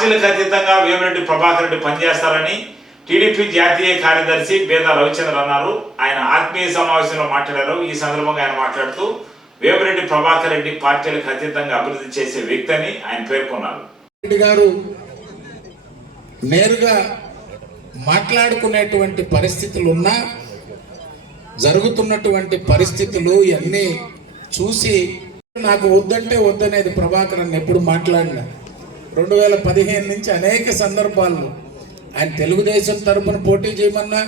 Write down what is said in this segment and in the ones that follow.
పార్టీలకు అతీతంగా వేమిరెడ్డి ప్రభాకర్ రెడ్డి పనిచేస్తారని టీడీపీ జాతీయ కార్యదర్శి బేద రవిచంద్ర అన్నారు. ఆయన ఆత్మీయ సమావేశంలో మాట్లాడారు. ఈ సందర్భంగా ఆయన మాట్లాడుతూ వేమిరెడ్డి ప్రభాకర్ రెడ్డి పార్టీలకు అతీతంగా అభివృద్ధి చేసే వ్యక్తి అని ఆయన పేర్కొన్నారు. రెడ్డి గారు నేరుగా మాట్లాడుకునేటువంటి పరిస్థితులు ఉన్నా జరుగుతున్నటువంటి పరిస్థితులు ఇవన్నీ చూసి నాకు వద్దంటే వద్దనేది ప్రభాకర్ అని ఎప్పుడు మాట్లాడిన. రెండు వేల పదిహేను నుంచి అనేక సందర్భాల్లో ఆయన తెలుగుదేశం తరపున పోటీ చేయమన్నా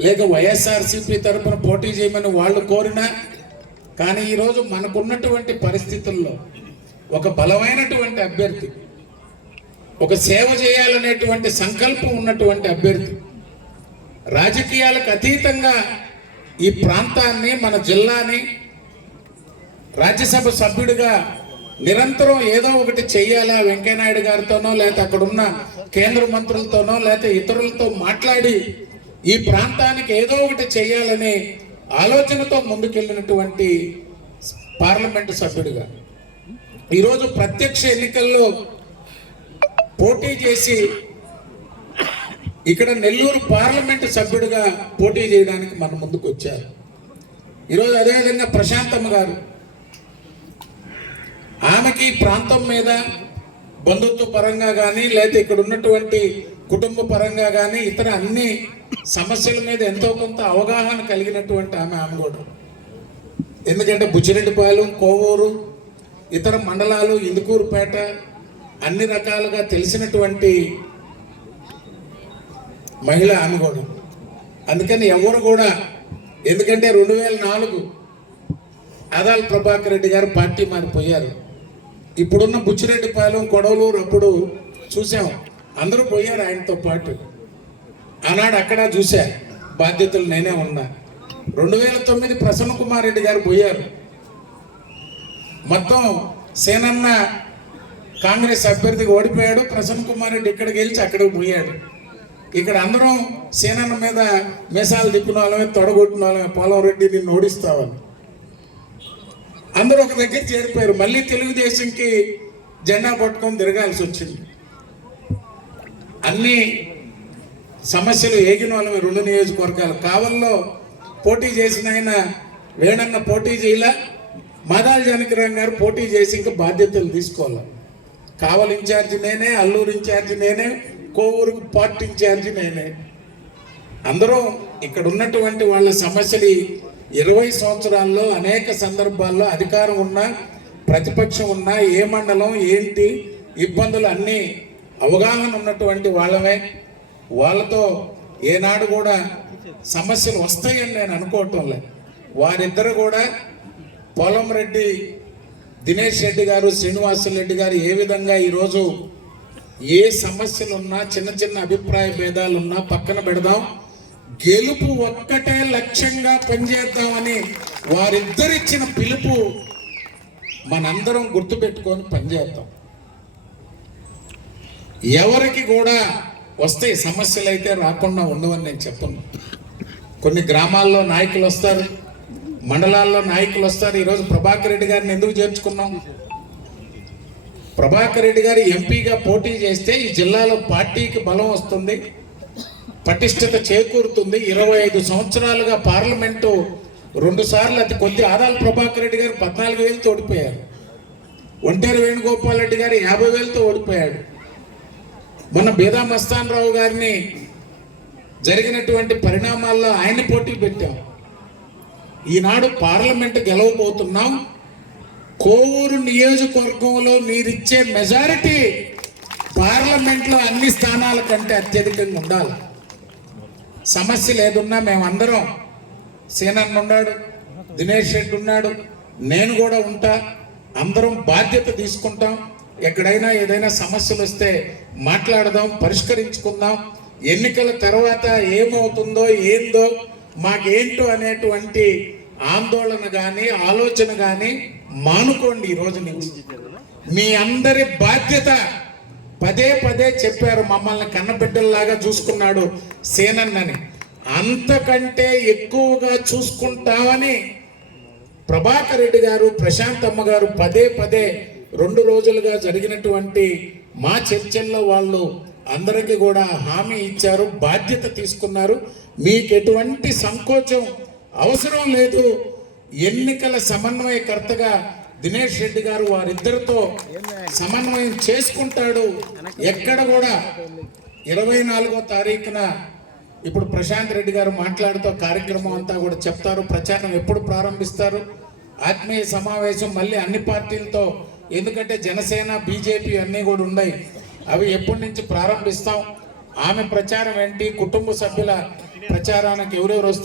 లేక వైఎస్ఆర్సీపీ తరపున పోటీ చేయమని వాళ్ళు కోరినా కానీ ఈరోజు మనకున్నటువంటి పరిస్థితుల్లో ఒక బలమైనటువంటి అభ్యర్థి ఒక సేవ చేయాలనేటువంటి సంకల్పం ఉన్నటువంటి అభ్యర్థి రాజకీయాలకు అతీతంగా ఈ ప్రాంతాన్ని మన జిల్లాని రాజ్యసభ సభ్యుడిగా నిరంతరం ఏదో ఒకటి చెయ్యాలి ఆ వెంకయ్యనాయుడు గారితోనో లేకపోతే అక్కడ ఉన్న కేంద్ర మంత్రులతోనో లేకపోతే ఇతరులతో మాట్లాడి ఈ ప్రాంతానికి ఏదో ఒకటి చేయాలనే ఆలోచనతో ముందుకెళ్ళినటువంటి పార్లమెంటు సభ్యుడిగా. ఈరోజు ప్రత్యక్ష ఎన్నికల్లో పోటీ చేసి ఇక్కడ నెల్లూరు పార్లమెంటు సభ్యుడిగా పోటీ చేయడానికి మన ముందుకు వచ్చారు ఈరోజు అదేవిధంగా ప్రశాంతమ్మ గారు ఆమెకి ప్రాంతం మీద బంధుత్వ పరంగా కానీ లేదా ఇక్కడ ఉన్నటువంటి కుటుంబ పరంగా కానీ ఇతర అన్ని సమస్యల మీద ఎంతో కొంత అవగాహన కలిగినటువంటి ఆమె ఆమె కూడా ఎందుకంటే బుచ్చిరెడ్డిపాలెం కోవూరు ఇతర మండలాలు ఇందుకూరుపేట అన్ని రకాలుగా తెలిసినటువంటి మహిళ ఆమె కూడా అందుకని ఎవరు కూడా ఎందుకంటే రెండు వేల నాలుగు అదాల్ ప్రభాకర్ రెడ్డి గారు పార్టీ మారిపోయారు. ఇప్పుడున్న బుచ్చిరెడ్డిపాలెం కొడవలూరు అప్పుడు చూసాం. అందరూ పోయారు ఆయనతో పాటు. ఆనాడు అక్కడ చూశా బాధ్యతలు నేనే ఉన్నా. రెండు వేల తొమ్మిది ప్రసన్న కుమార్ రెడ్డి గారు పోయారు. మొత్తం సేనన్న కాంగ్రెస్ అభ్యర్థికి ఓడిపోయాడు. ప్రసన్న కుమార్ రెడ్డి ఇక్కడికి గెలిచి అక్కడికి పోయాడు. ఇక్కడ అందరం సేనన్న మీద మీసాలు తిప్పిన వాళ్ళమే తొడగొట్టిన వాళ్ళమే. పోలం రెడ్డి నిన్ను ఓడిస్తావని. అందరూ ఒక దగ్గర చేరిపోయారు. మళ్ళీ తెలుగుదేశంకి జెండా పట్టుకొని తిరగాల్సి వచ్చింది. అన్ని సమస్యలు ఏగిన వాళ్ళమే రెండు నియోజకవర్గాలు. కావల్లో పోటీ చేసిన ఆయన వేణన్న పోటీ చేయలే మాదాల జానకిరామ్ గారు పోటీ చేసి ఇంకా బాధ్యతలు తీసుకోవాలి? కావల్ ఇన్ఛార్జి నేనే అల్లూరు ఇన్ఛార్జి నేనే కోవూరుకు పార్టీ ఇన్ఛార్జి నేనే. అందరూ ఇక్కడ ఉన్నటువంటి వాళ్ళ సమస్యలు ఇరవై సంవత్సరాల్లో అనేక సందర్భాల్లో అధికారం ఉన్నా ప్రతిపక్షం ఉన్నా ఏ మండలం ఏంటి ఇబ్బందులు అన్నీ అవగాహన ఉన్నటువంటి వాళ్ళమే. వాళ్ళతో ఏనాడు కూడా సమస్యలు వస్తాయని నేను అనుకోవటం లేదు. వారిద్దరు కూడా పొలం రెడ్డి దినేష్ రెడ్డి గారు శ్రీనివాసులు రెడ్డి గారు ఏ విధంగా ఈరోజు ఏ సమస్యలు ఉన్నా చిన్న చిన్న అభిప్రాయ భేదాలు ఉన్నా పక్కన పెడదాం. గెలుపు ఒక్కటే లక్ష్యంగా పనిచేద్దామని వారిద్దరిచ్చిన పిలుపు మనందరం గుర్తుపెట్టుకొని పనిచేద్దాం. ఎవరికి కూడా వస్తే సమస్యలు అయితే రాకుండా ఉండవని నేను చెప్తున్నా కొన్ని గ్రామాల్లో నాయకులు వస్తారు మండలాల్లో నాయకులు వస్తారు. ఈరోజు ప్రభాకర్ రెడ్డి గారిని ఎందుకు చేర్చుకున్నాం? ప్రభాకర్ రెడ్డి గారు ఎంపీగా పోటీ చేస్తే ఈ జిల్లాలో పార్టీకి బలం వస్తుంది. పటిష్టత చేకూరుతుంది. ఇరవై ఐదు సంవత్సరాలుగా పార్లమెంటు రెండుసార్లు అతి కొద్ది ఆదాల ప్రభాకర్ రెడ్డి గారు పద్నాలుగు వేలతో ఓడిపోయారు ఒంటేరు వేణుగోపాల్ రెడ్డి గారు యాభై వేలతో ఓడిపోయాడు. మొన్న బేదా మస్తాన్ రావు గారిని జరిగినటువంటి పరిణామాల్లో ఆయన పోటీ పెట్టాం. ఈనాడు పార్లమెంట్ గెలవబోతున్నాం. కోవూరు నియోజకవర్గంలో మీరిచ్చే మెజారిటీ పార్లమెంట్లో అన్ని స్థానాల కంటే అత్యధికంగా ఉండాలి. సమస్యలు ఏదున్నా మేమందరం. సీనన్న ఉన్నాడు దినేష్ రెడ్డి ఉన్నాడు నేను కూడా ఉంటా. అందరం బాధ్యత తీసుకుంటాం. ఎక్కడైనా ఏదైనా సమస్యలు వస్తే మాట్లాడదాం పరిష్కరించుకుందాం. ఎన్నికల తర్వాత ఏమవుతుందో ఏందో మాకేంటో అనేటువంటి ఆందోళన కానీ ఆలోచన కానీ మానుకోండి ఈ నుంచి. మీ అందరి బాధ్యత పదే పదే చెప్పారు మమ్మల్ని కన్నబిడ్డల్లాగా చూసుకున్నాడు సేనన్నని. అంతకంటే ఎక్కువగా చూసుకుంటామని ప్రభాకర్ రెడ్డి గారు ప్రశాంత్ అమ్మ గారు పదే పదే రెండు రోజులుగా జరిగినటువంటి మా చర్చల్లో వాళ్ళు అందరికీ కూడా హామీ ఇచ్చారు బాధ్యత తీసుకున్నారు. మీకు ఎటువంటి సంకోచం అవసరం లేదు. ఎన్నికల సమన్వయకర్తగా దినేష్ రెడ్డి గారు వారిద్దరితో సమన్వయం చేసుకుంటాడు. ఎక్కడ కూడా ఇరవై నాలుగో తారీఖున ఇప్పుడు ప్రశాంత్ రెడ్డి గారు మాట్లాడుతూ కార్యక్రమం అంతా కూడా చెప్తారు. ప్రచారం ఎప్పుడు ప్రారంభిస్తారు? ఆత్మీయ సమావేశం మళ్ళీ అన్ని పార్టీలతో ఎందుకంటే జనసేన బీజేపీ అన్నీ కూడా ఉన్నాయి. అవి ఎప్పటి నుంచి ప్రారంభిస్తాం? ఆమె ప్రచారం ఏంటి? కుటుంబ సభ్యుల ప్రచారానికి ఎవరెవరు వస్తారు?